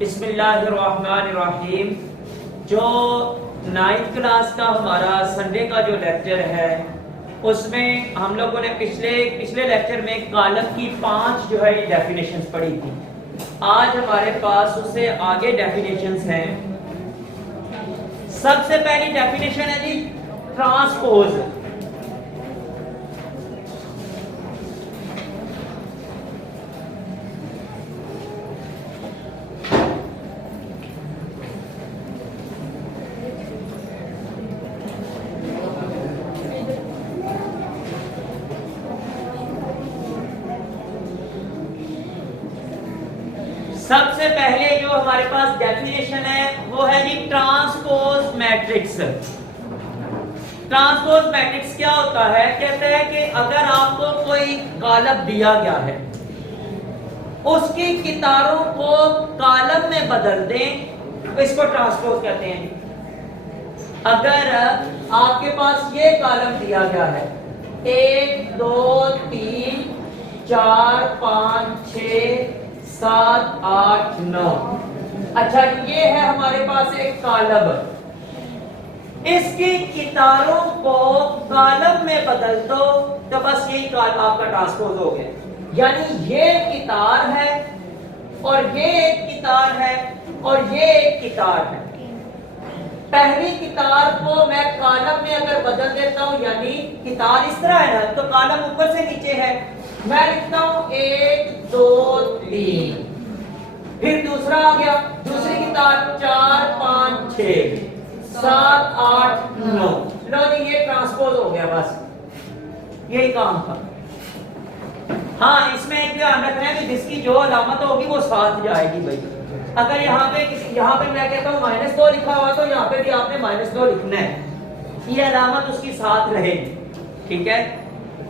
बिस्मिल्लाहिर्रहमानिर्रहीम। जो 9th class का हमारा संडे का जो लेक्चर है उसमें हम लोगों ने पिछले लेक्चर में कॉलम की 5 जो है डेफिनेशंस पढ़ी थी। आज हमारे पास उससे आगे डेफिनेशंस हैं। सबसे पहली डेफिनेशन है जी ट्रांसपोज। सबसे पहले जो हमारे पास डेफिनेशन है वो है जी ट्रांसपोज मैट्रिक्स। ट्रांसपोज मैट्रिक्स क्या होता है? कहते हैं कि अगर आपको कोई कॉलम दिया गया है उसकी कितारों को कॉलम में बदल दें तो इसको ट्रांसपोज कहते हैं। अगर आपके पास ये कॉलम दिया गया है 1 2 3 4 5 6 7 8 9, अच्छा ये है हमारे पास एक कॉलम। इसकी कितारों को कॉलम में बदल दो तो बस यही कॉलम आपका ट्रांसपोज हो गया। यानी ये कितार है और ये एक कितार है और ये एक कितार है। पहली कितार को मैं कॉलम में अगर बदल देता हूं, यानी कितार इस तरह है ना तो कॉलम ऊपर से नीचे है, मैं लिखता हूं 1 2 3, फिर दूसरा आ गया, दूसरी कितार 4 5 6 7 8 9। लो जी ये ट्रांसपोज हो गया, बस यही काम था। हाँ, इसमें एक ध्यान रखना है कि जिसकी जो अलामत होगी वो साथ जाएगी भाई। अगर यहाँ पे मैं कहता हूँ -2 लिखा हुआ तो यहाँ पे भी आपने -2 लिखना है, ये अलामत उसकी साथ रहेगी। ठीक है,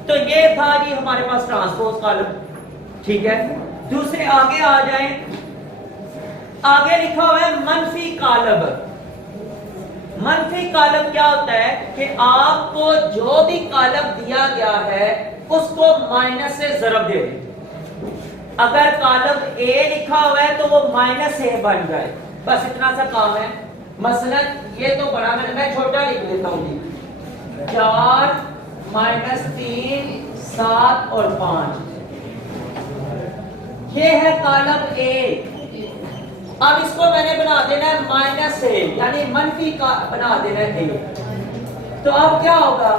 तो ये था जी हमारे पास ट्रांसपोज कॉलम। ठीक है, दूसरे आगे आ जाएं। आगे लिखा हुआ है मनफी कॉलम। मनफी कॉलम क्या होता है कि आपको जो भी कॉलम दिया गया है उसको माइनस से ज़रब दे दें। अगर कॉलम ए लिखा हुआ है तो वो -a बन जाए, बस इतना सा काम है। मसलन ये तो बड़ा मैं छोटा लिख देता हूं जी, 4 -3 7 और 5, ये है कॉलम ए। अब इसको मैंने बना देना है -a, यानी मनफी का बना देना है a। तो अब क्या होगा,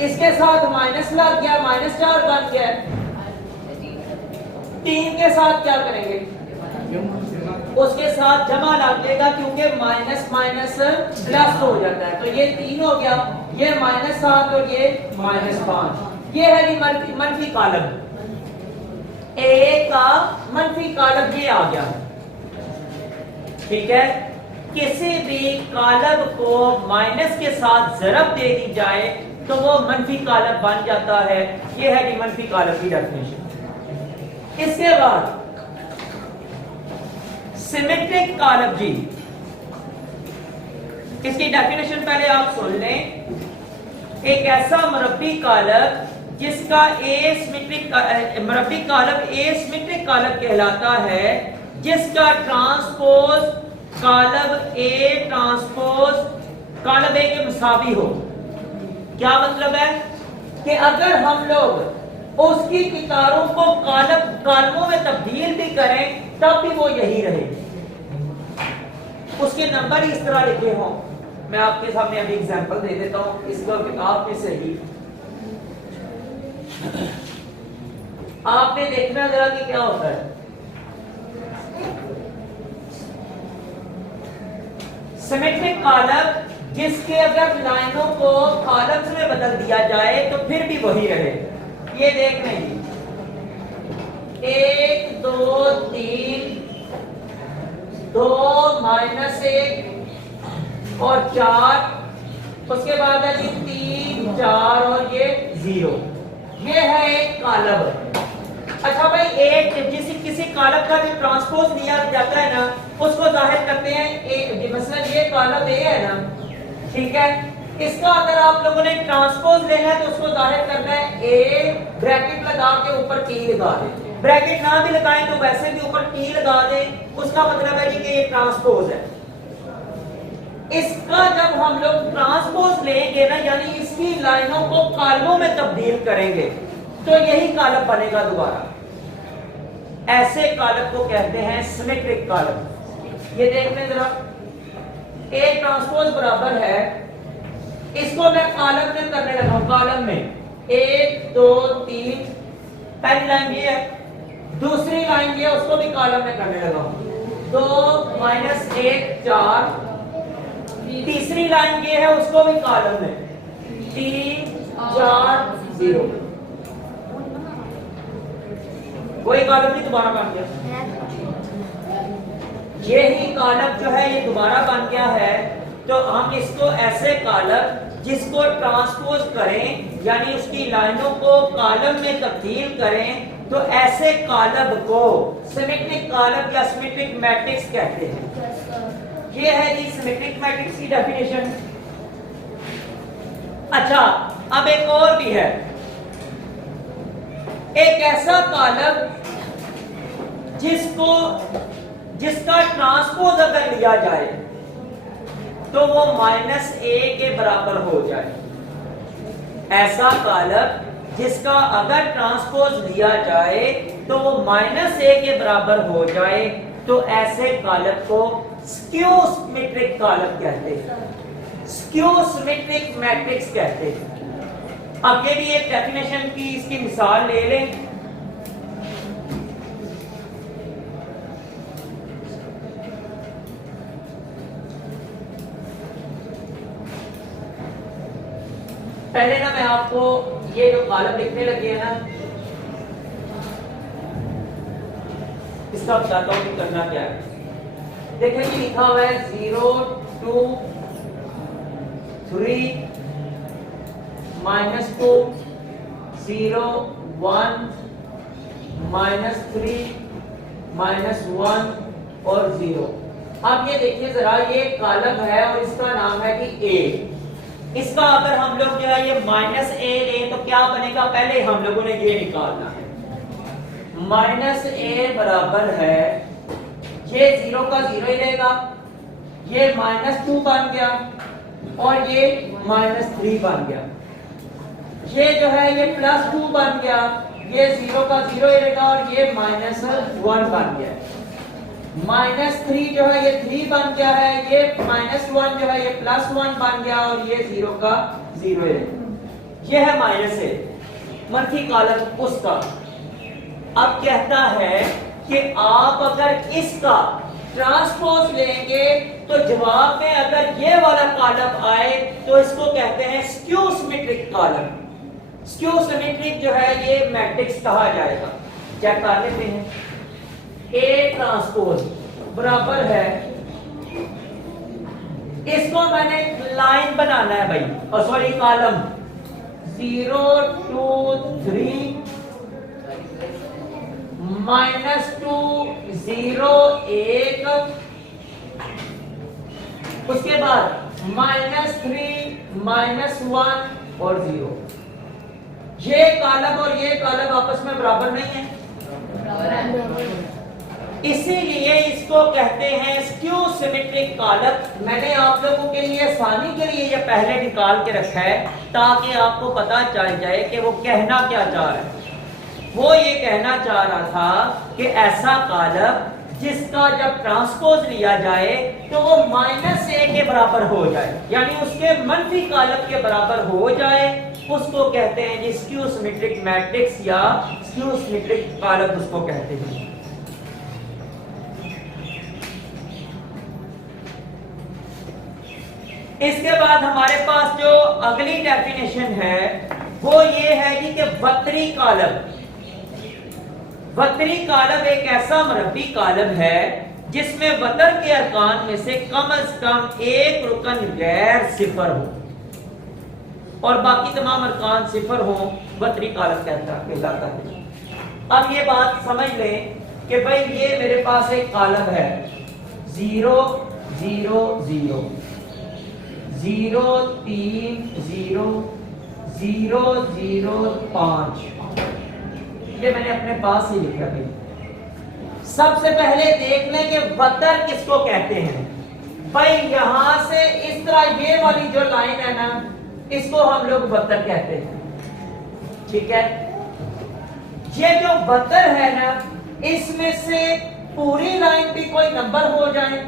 इसके साथ माइनस लग गया, -4 बन गया। 3 के साथ क्या करेंगे, उसके साथ जमा लग जाएगा क्योंकि माइनस माइनस प्लस हो जाता है। तो ये 3 हो गया, ये -7 और ये -5। ये है जी मनफी कॉलम। ए का मनफी कॉलम ये आ गया। ठीक है, किसी भी कॉलम को माइनस के साथ ज़रब दे दी जाए तो वो मनफी कॉलम बन जाता है। ये है कि मनफी कॉलम की डेफिनेशन। इसके बाद सिमेट्रिक कॉलम जी, इसकी डेफिनेशन पहले आप सुन लें। एक ऐसा मुरब्बी कॉलम जिसका मुरब्बी कॉलम एसिमेट्रिक कॉलम कहलाता है, जिसका transpose column A transpose column A के मुसावी हो। क्या मतलब है कि अगर हम लोग उसकी कितारों को कॉलमों में तब्दील भी करें तब भी वो यही रहे, उसके नंबर इस तरह लिखे हों। मैं आपके सामने अभी एग्जांपल दे देता हूं इसको किताब में से ही। आपने देखना जरा कि क्या होता है। सिमेट्रिक कॉलम जिसके अगर लाइनों को कॉलम्स में बदल दिया जाए तो फिर भी वही रहे। ये देख लेंगे 1 2 3 2 -1 और 4, उसके बाद है जी 3 4 और ये 0। ये है एक कॉलम। अच्छा भाई, एक किसी कॉलम का जो ट्रांसपोज लिया जाता है ना उसको जाहिर करते हैं मसलन ये कॉलम ए है ना, ठीक है, इसका अगर आप लोगों ने ट्रांसपोज लेना है तो उसको जाहिर करना है ए ब्रैकेट लगा के ऊपर टी लगा दे। ब्रैकेट ना भी लगाएं तो वैसे भी ऊपर टी लगा दे उसका मतलब है जी कि ये ट्रांसपोज है। इसका जब हम लोग ट्रांसपोज लेंगे ना, यानी इसकी लाइनों को कॉलमों में तब्दील करेंगे, तो यही कॉलम बनेगा दोबारा। ऐसे कॉलम को कहते हैं सिमेट्रिक कॉलम। ये देख लें जरा, ए ट्रांसपोज बराबर है, इसको मैं कॉलम में करने लगा हूं, कॉलम में 1 2 3, पहली लाइन ये है, दूसरी लाइन ये, उसको भी कॉलम में करने लगा हूं, 2 -1 4, तीसरी लाइन ये है, उसको भी कॉलम में 3 4 0, कोई कॉलम नहीं, दोबारा बन गया। ये ही कॉलम जो है ये दोबारा बन गया है। तो हम इसको ऐसे कॉलम जिसको ट्रांसपोज करें, यानी उसकी लाइनों को कॉलम में तब्दील करें, तो ऐसे कॉलम को सिमेट्रिक कॉलम या सिमेट्रिक मैट्रिक्स कहते हैं। ये है जी सिमेट्रिक मैट्रिक्स की डेफिनेशन। अच्छा, अब एक और भी है, एक ऐसा कॉलम जिसका ट्रांसपोज अगर लिया जाए तो वो -a के बराबर हो जाए। ऐसा कॉलम जिसका अगर ट्रांसपोज लिया जाए तो वो -a के बराबर हो जाए, तो ऐसे कॉलम को स्क्यू सिमेट्रिक कॉलम कहते हैं, स्क्यू सिमेट्रिक मैट्रिक्स कहते हैं। अब ये भी एक डेफिनेशन की इसकी मिसाल ले लें। पहले ना मैं आपको ये जो कॉलम लिखने लगे हैं ना, इसका बताता हूं कि करना क्या है। देखिए कि लिखा हुआ है 0 2 3 -2 0 1 -3 -1 और 0। अब ये देखिए जरा, ये कॉलम है और इसका नाम है कि A। इसका अगर हम लोग जो है ये -a लें तो क्या बनेगा, पहले हम लोगों ने ये निकालना है। -a बराबर है, ये 0 का 0 ही रहेगा, ये -2 बन गया और ये -3 बन गया, ये जो है ये +2 बन गया, ये 0 का 0 ही रहेगा और ये -1 बन गया, -3 जो है ये 3 बन गया है, ये -1 जो है ये +1 बन गया और ये 0 का 0 है। ये है -a, मंफी कॉलम उसका। अब कहता है कि आप अगर इसका ट्रांसपोज लेंगे तो जवाब में अगर ये वाला कॉलम आए तो इसको कहते हैं skew symmetric column. Skew symmetric जो है ये मैट्रिक्स कहा जाएगा। चेक कर लेते हैं, A ट्रांसपोज बराबर है, इसको मैंने लाइन बनाना है भाई, और सॉरी कॉलम 0 2 3 -2 0 1, उसके बाद -3 -1 और 0। ये कॉलम और ये कॉलम आपस में बराबर नहीं है, इसीलिए इसको कहते हैं स्क्यू सिमेट्रिक कॉलम। मैंने आप लोगों के लिए आसानी के लिए ये पहले निकाल के रखा है ताकि आपको पता चल जाए कि वो कहना क्या चाह रहा है। वो ये कहना चाह रहा था कि ऐसा कॉलम जिसका जब ट्रांसपोज लिया जाए तो वो -a के बराबर हो जाए, यानी उसके मनफी कॉलम के बराबर हो जाए, उसको कहते हैं जी स्क्यू सिमेट्रिक मैट्रिक्स या स्क्यू सिमेट्रिक कॉलम उसको कहते हैं। इसके बाद हमारे पास जो अगली डेफिनेशन है वो ये है कि वक्री कॉलम। वक्री कॉलम एक ऐसा मरबी कॉलम है जिसमें वतर के अरकान में से कम एक रुकन गैर सिफर हो और बाकी तमाम अरकान सिफर हो, वक्री कॉलम कहलाता है। अब ये बात समझ लें कि भाई ये मेरे पास एक कॉलम है 0 0 0 0 3 0 0 0 5, ये मैंने अपने पास ही लिखा है। सबसे पहले देख लें कि वतर किसको कहते हैं। भाई यहां से इस तरह ये वाली जो लाइन है ना, इसको हम लोग वतर कहते हैं। ठीक है, ये जो वतर है ना, इसमें से पूरी लाइन भी कोई नंबर हो जाए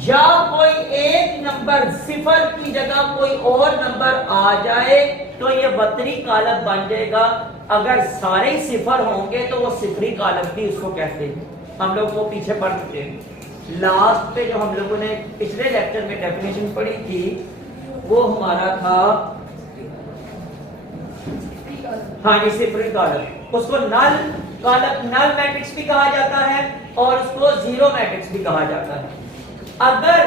या कोई एक नंबर सिफर की जगह कोई और नंबर आ जाए तो ये वतरी कालम बन जाएगा। अगर सारे ही सिफर होंगे तो वो सिफरी कालम भी उसको कहते हैं। हम लोग वो पीछे पढ़ चुके हैं। लास्ट पे जो हम लोगों ने पिछले लेक्चर में डेफिनेशन पढ़ी थी वो हमारा था, हाँ जी, सिफरी कालम। उसको नल कालम, नल मैट्रिक्स भी कहा जाता है और उसको जीरो मैट्रिक्स भी कहा जाता है। अगर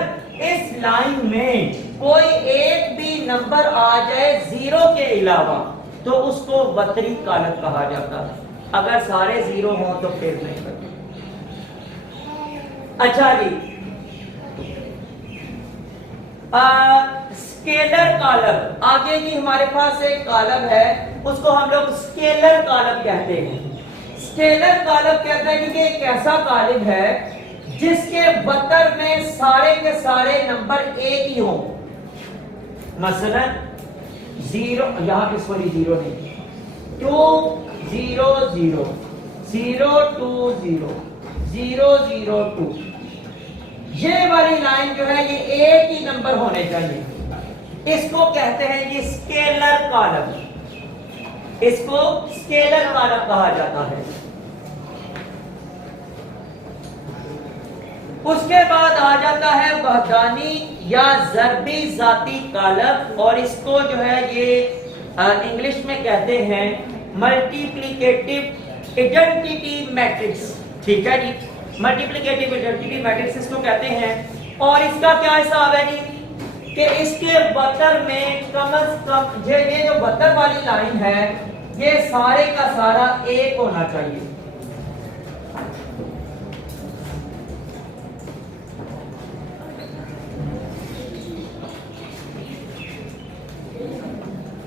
इस लाइन में कोई एक भी नंबर आ जाए जीरो के अलावा तो उसको वतरी कालम कहा जाता है। अगर सारे जीरो हों तो फिर नहीं करते। अच्छा जी, स्केलर कालम, आगे जी हमारे पास एक कालम है, उसको हम लोग स्केलर कालम कहते हैं। स्केलर कालम कहते हैं कि एक ऐसा कालम है जिसके वतर में सारे के सारे नंबर एक ही हो। मसलन जीरो, यहां पे सॉरी जीरो नहीं, 2 0 0 0 2 0 0 0 2, ये वाली लाइन जो है ये एक ही नंबर होने चाहिए। इसको कहते हैं ये स्केलर कॉलम, इसको स्केलर कॉलम कहा जाता है। उसके बाद आ जाता है वहदानी या ज़रबी ज़ाती कॉलम, और इसको जो है ये इंग्लिश में कहते हैं मल्टीप्लिकेटिव आइडेंटिटी मैट्रिक्स। ठीक है जी, मल्टीप्लिकेटिव आइडेंटिटी मैट्रिक्स इसको कहते हैं। और इसका क्या हिसाब है जी कि इसके वतर में कम से कम ये जो वतर वाली लाइन है ये सारे का सारा एक होना चाहिए।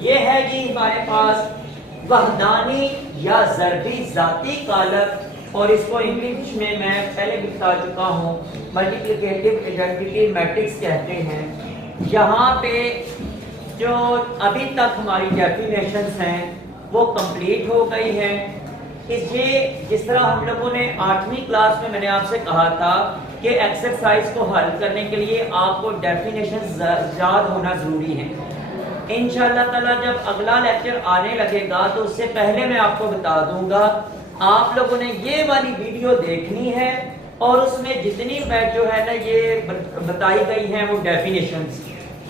ये है जी हमारे पास वहदानी या ज़रबी ज़ाती कॉलम, और इसको इंग्लिश में मैं पहले भी बता चुका हूँ मल्टीप्लिकेटिव आइडेंटिटी मैट्रिक्स कहते हैं। यहाँ पे जो अभी तक हमारी डेफिनेशंस हैं वो कंप्लीट हो गई हैं। इसलिए जिस तरह हम लोगों ने 8वीं क्लास में मैंने आपसे कहा था कि एक्सरसाइज को हल करने के लिए आपको डेफिनेशंस याद होना ज़रूरी है। इंशाअल्लाह ताला जब अगला लेक्चर आने लगेगा तो उससे पहले मैं आपको बता दूंगा, आप लोगों ने ये वाली वीडियो देखनी है और उसमें जितनी जो है ना ये बताई गई हैं वो डेफिनेशंस,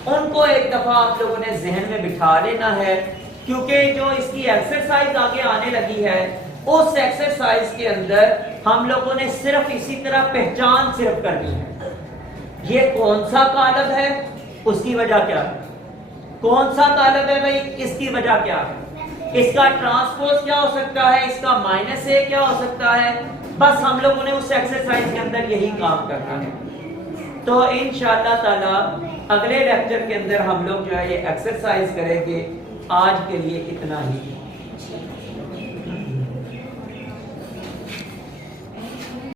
उनको एक दफा आप लोगों ने जहन में बिठा लेना है, क्योंकि जो इसकी एक्सरसाइज आगे आने लगी है उस एक्सरसाइज के अंदर हम लोगों ने सिर्फ इसी तरह पहचान सिर्फ करनी है। ये कौन सा कॉलम है, उसकी वजह क्या है, कौन सा कॉलम है भाई, इसकी वजह क्या है, इसका ट्रांसपोज क्या हो सकता है, इसका -a क्या हो सकता है। बस हम लोगों ने उस एक्सरसाइज के अंदर यही काम करना है। तो इंशाअल्लाह ताला अगले लेक्चर के अंदर हम लोग जो है ये एक्सरसाइज करेंगे। आज के लिए इतना ही।